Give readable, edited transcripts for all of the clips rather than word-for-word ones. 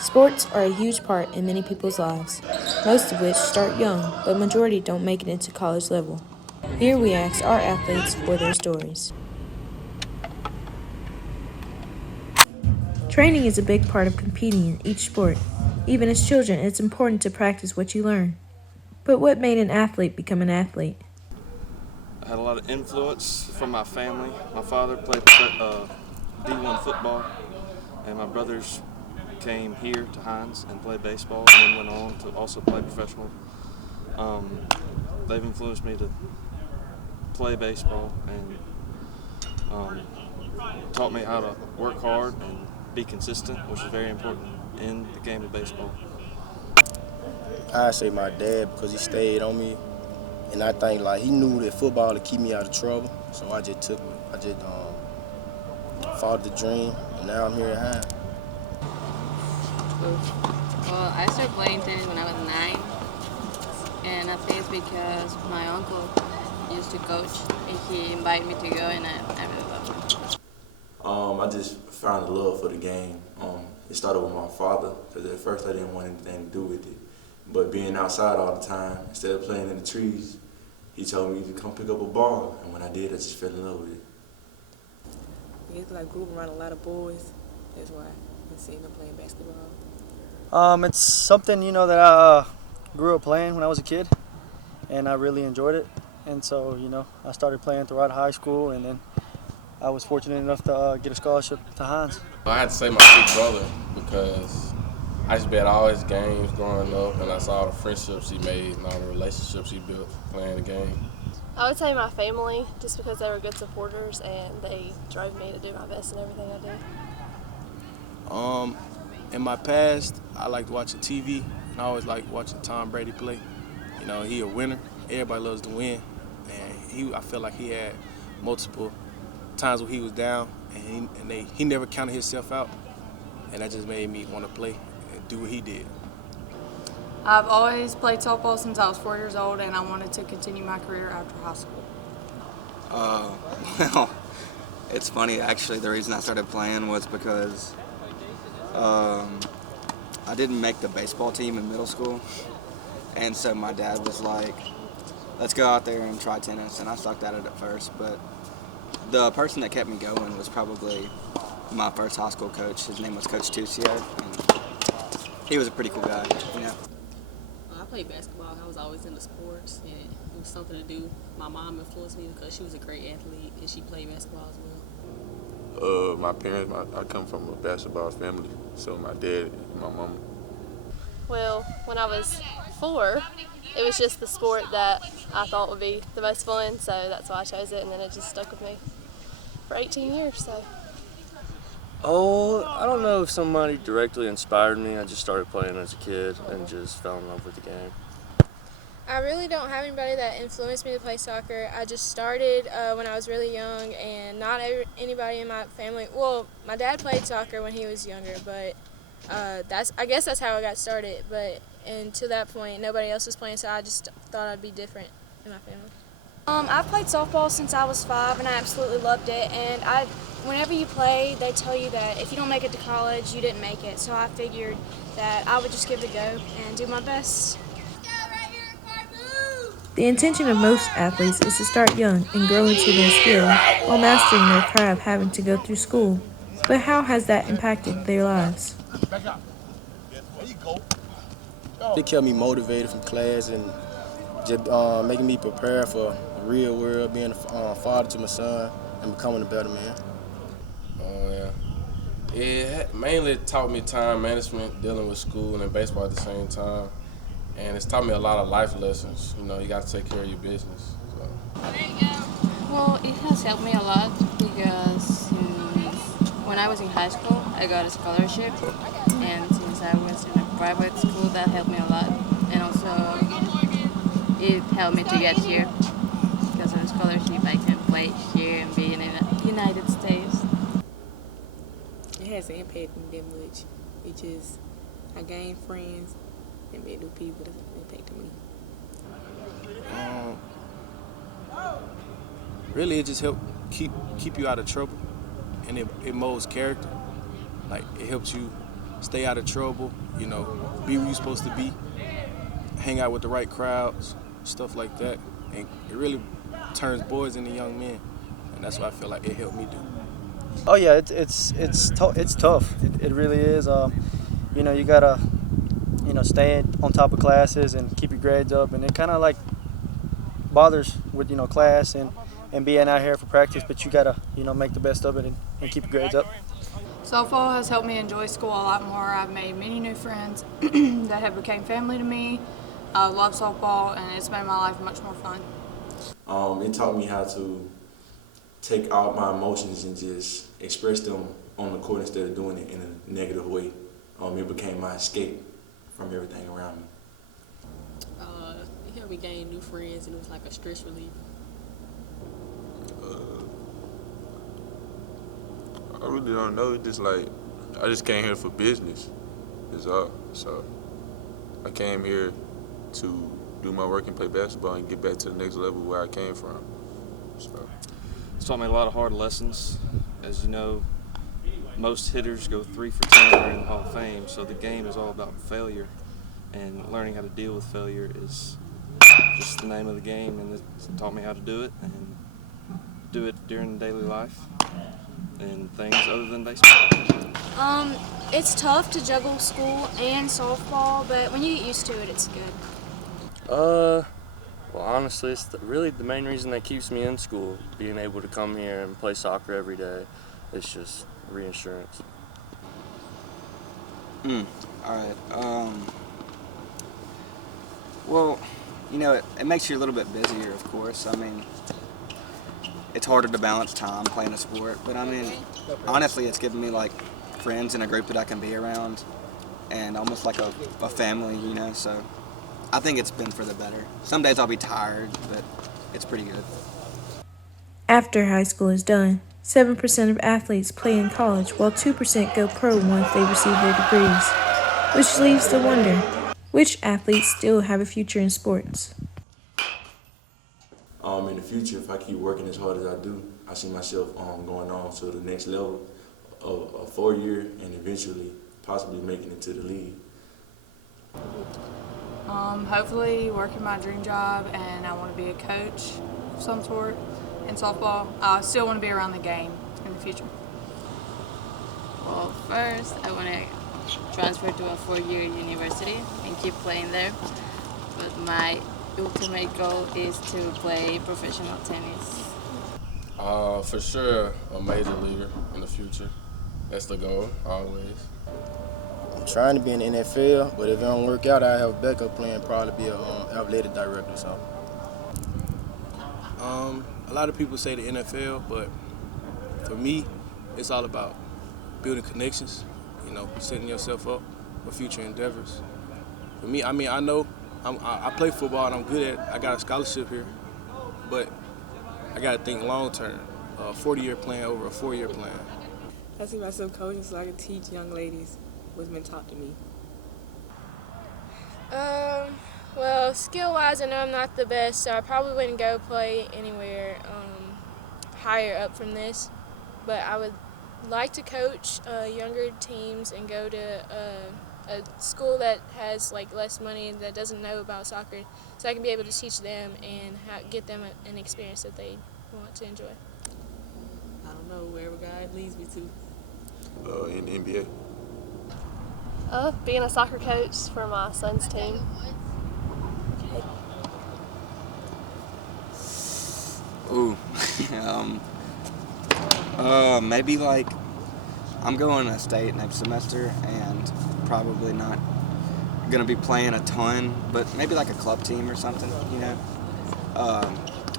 Sports are a huge part in many people's lives, most of which start young, but majority don't make it into college level. Here we ask our athletes for their stories. Training is a big part of competing in each sport. Even as children, it's important to practice what you learn. But what made an athlete become an athlete? I had a lot of influence from my family. My father played D1 football, and my brothers came here to Hinds and played baseball and then went on to also play professional. They've influenced me to play baseball and taught me how to work hard and be consistent, which is very important in the game of baseball. I say my dad, because he stayed on me, and I think like he knew that football would keep me out of trouble, so I just followed the dream, and now I'm here at Hinds. Well, I started playing tennis when I was 9, and I played because my uncle used to coach, and he invited me to go, and I really loved it. I just found a love for the game. It started with my father, because at first I didn't want anything to do with it. But being outside all the time, instead of playing in the trees, he told me to come pick up a ball, and when I did, I just fell in love with it. I guess I grew up around a lot of boys. That's why I seen them playing basketball. It's something, that I grew up playing when I was a kid, and I really enjoyed it. And so, I started playing throughout high school, and then I was fortunate enough to get a scholarship to Hinds. I had to say my big brother because I used to be at all his games growing up, and I saw all the friendships he made and all the relationships he built playing the game. I would say my family, just because they were good supporters and they drove me to do my best in everything I do. In my past, I liked watching TV, and I always liked watching Tom Brady play. He a winner. Everybody loves to win, and I felt like he had multiple times where he was down, and he never counted himself out, and that just made me want to play and do what he did. I've always played softball since I was 4 years old, and I wanted to continue my career after high school. Well, it's funny actually. The reason I started playing was because I didn't make the baseball team in middle school, and so my dad was like, let's go out there and try tennis, and I sucked at it at first, but the person that kept me going was probably my first high school coach. His name was Coach Tuccio, and he was a pretty cool guy, I played basketball. I was always into sports, and it was something to do. My mom influenced me because she was a great athlete, and she played basketball as well. My parents, I come from a basketball family, so my dad and my mom. Well, when I was 4, it was just the sport that I thought would be the most fun, so that's why I chose it, and then it just stuck with me for 18 years. So. Oh, I don't know if somebody directly inspired me. I just started playing as a kid and just fell in love with the game. I really don't have anybody that influenced me to play soccer. I just started when I was really young, and not anybody in my family. Well, my dad played soccer when he was younger, but I guess that's how I got started. But to that point, nobody else was playing, so I just thought I'd be different in my family. I've played softball since I was 5, and I absolutely loved it. And whenever you play, they tell you that if you don't make it to college, you didn't make it. So I figured that I would just give it a go and do my best. The intention of most athletes is to start young and grow into their skill while mastering their cry of having to go through school. But how has that impacted their lives? It kept me motivated from class and just making me prepare for the real world, being a father to my son and becoming a better man. Yeah. It mainly taught me time management, dealing with school and baseball at the same time. And it's taught me a lot of life lessons. You got to take care of your business. So. Well, it has helped me a lot because when I was in high school, I got a scholarship, and since I was in a private school, that helped me a lot. And also, it helped me to get here. Because of the scholarship, I can play here and be in the United States. It hasn't impacted me that much. I gained friends and met new people. That's impacted me. Really, it just helped keep you out of trouble, and it molds character. Like, it helps you stay out of trouble, you know, be where you're supposed to be, hang out with the right crowds, stuff like that. And it really turns boys into young men, and that's what I feel like it helped me do. Oh yeah, it's tough. It really is. You know, you gotta, you know, stay on top of classes and keep your grades up, and it kind of like bothers with, you know, class and being out here for practice, but you gotta, you know, make the best of it and keep your grades up. Softball has helped me enjoy school a lot more. I've made many new friends that have become family to me. I love softball, and it's made my life much more fun. It taught me how to take out my emotions and just express them on the court instead of doing it in a negative way. It became my escape from everything around me. It helped me gain new friends, and it was like a stress relief. I really don't know. It's just like, I just came here for business, is all. So I came here to do my work and play basketball and get back to the next level where I came from. So It's taught me a lot of hard lessons. As you know, most hitters go 3 for 10 and are in the Hall of Fame, so the game is all about failure, and learning how to deal with failure is just the name of the game, and it's taught me how to do it and do it during daily life and things other than baseball. It's tough to juggle school and softball, but when you get used to it, it's good. Well, honestly, it's really the main reason that keeps me in school. Being able to come here and play soccer every day, it's just reinsurance. All right. Well, you know, it makes you a little bit busier, of course. I mean, it's harder to balance time playing a sport, but I mean, honestly, it's given me like friends in a group that I can be around, and almost like a family, you know. So I think it's been for the better. Some days I'll be tired, but it's pretty good. After high school is done, 7% of athletes play in college, while 2% go pro once they receive their degrees, which leaves the wonder, which athletes still have a future in sports? In the future, if I keep working as hard as I do, I see myself going on to the next level of a 4-year and eventually possibly making it to the league. Hopefully working my dream job, and I want to be a coach of some sort in softball. I still want to be around the game in the future. Well, first, I want to transfer to a 4-year university and keep playing there. But my ultimate goal is to play professional tennis. For sure, a major leaguer in the future. That's the goal, always. I'm trying to be in the NFL, but if it don't work out, I have a backup plan, probably be an athletic director or something. A lot of people say the NFL, but for me, it's all about building connections, you know, setting yourself up for future endeavors. For me, I mean, I know I play football and I'm good at it. I got a scholarship here, but I got to think long term, a 40-year plan over a 4-year plan. I see myself coaching so I can teach young ladies what's been taught to me. Well, skill-wise, I know I'm not the best, so I probably wouldn't go play anywhere higher up from this. But I would like to coach younger teams and go to a school that has like less money and that doesn't know about soccer, so I can be able to teach them and get them an experience that they want to enjoy. I don't know, wherever God leads me to. In the NBA. Being a soccer coach for my son's team. Ooh. Maybe like I'm going to state next semester and probably not going to be playing a ton, but maybe like a club team or something, you know.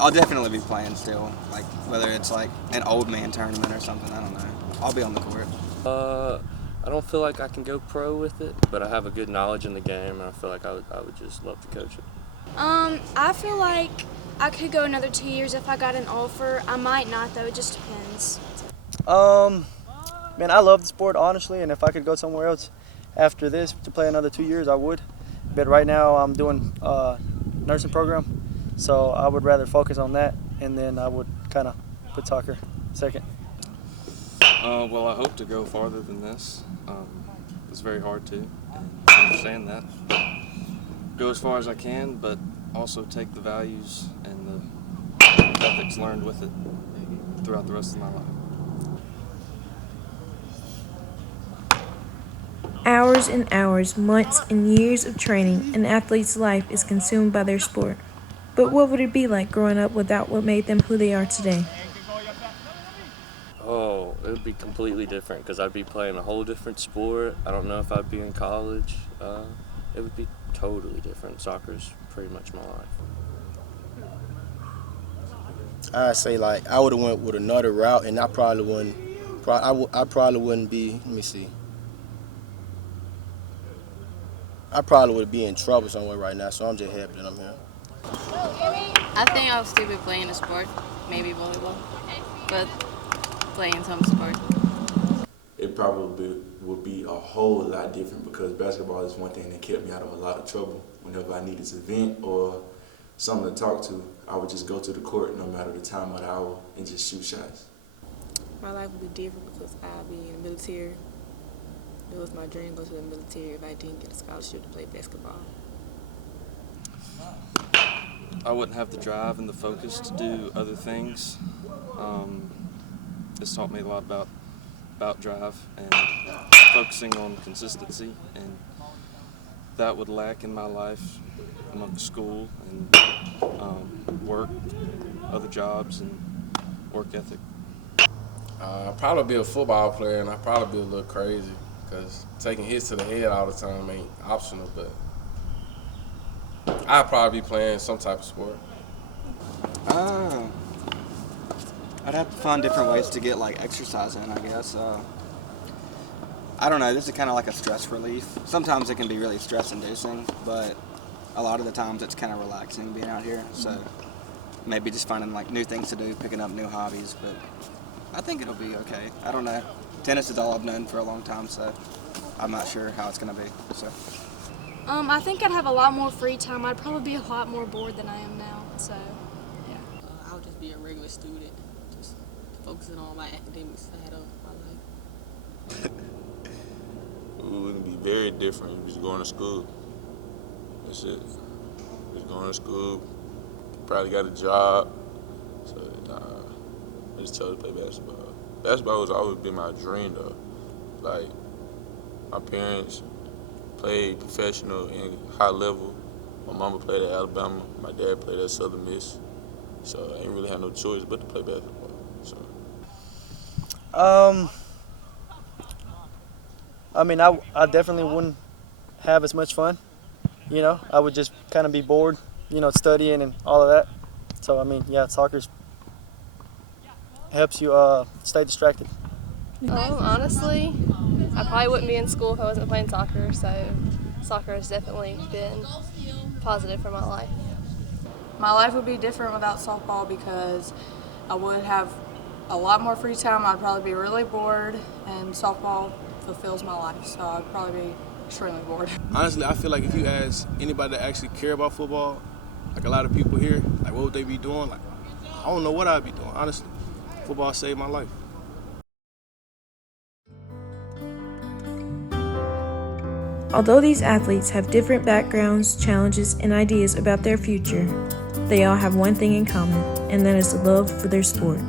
I'll definitely be playing still, like whether it's like an old man tournament or something, I don't know. I'll be on the court. I don't feel like I can go pro with it, but I have a good knowledge in the game, and I feel like I would just love to coach it. I feel like I could go another 2 years if I got an offer. I might not, though. It just depends. Man, I love the sport, honestly, and if I could go somewhere else after this to play another 2 years, I would. But right now I'm doing a nursing program, so I would rather focus on that, and then I would kind of put soccer second. Well, I hope to go farther than this. it's very hard to, and I understand that. But go as far as I can, but also take the values and the ethics learned with it throughout the rest of my life. Hours and hours, months and years of training, an athlete's life is consumed by their sport. But what would it be like growing up without what made them who they are today? Oh, it would be completely different because I'd be playing a whole different sport. I don't know if I'd be in college. It would be totally different. Soccer's pretty much my life. I'd say like I would have went with another route, and I probably wouldn't. I probably wouldn't be. Let me see. I probably would be in trouble somewhere right now, so I'm just happy that I'm here. I think I'll still be playing a sport, maybe volleyball, but playing some sport. It probably would be a whole lot different because basketball is one thing that kept me out of a lot of trouble. Whenever I needed to vent or something to talk to, I would just go to the court no matter the time of the hour and just shoot shots. My life would be different because I'd be in the military. It was my dream to go to the military if I didn't get a scholarship to play basketball. I wouldn't have the drive and the focus to do other things. It's taught me a lot about drive and focusing on consistency, and that would lack in my life among school and work, other jobs, and work ethic. I'd probably be a football player, and I'd probably be a little crazy because taking hits to the head all the time ain't optional, but I'd probably be playing some type of sport. I'd have to find different ways to get like exercise in, I guess. I don't know, this is kind of like a stress relief. Sometimes it can be really stress-inducing, but a lot of the times it's kind of relaxing being out here. So maybe just finding like new things to do, picking up new hobbies, but I think it'll be okay. I don't know. Tennis is all I've known for a long time, so I'm not sure how it's going to be. So. I think I'd have a lot more free time. I'd probably be a lot more bored than I am now, so yeah. I would just be a regular student, just focusing on my academic side of my life. It would be very different. Just going to school. That's it. Just going to school. Probably got a job. So I just chose to play basketball. Basketball has always been my dream though. Like my parents played professional and high level. My mama played at Alabama. My dad played at Southern Miss. So I ain't really had no choice but to play basketball. So. I mean, I definitely wouldn't have as much fun. You know, I would just kind of be bored, you know, studying and all of that. So, I mean, yeah, soccer helps you stay distracted. Honestly, I probably wouldn't be in school if I wasn't playing soccer, so soccer has definitely been positive for my life. My life would be different without softball because I would have a lot more free time. I'd probably be really bored, and softball fulfills my life, so I'd probably be extremely bored. Honestly, I feel like if you ask anybody that actually care about football, like a lot of people here, like what would they be doing? Like, I don't know what I'd be doing, honestly. Football saved my life. Although these athletes have different backgrounds, challenges, and ideas about their future, they all have one thing in common, and that is the love for their sport.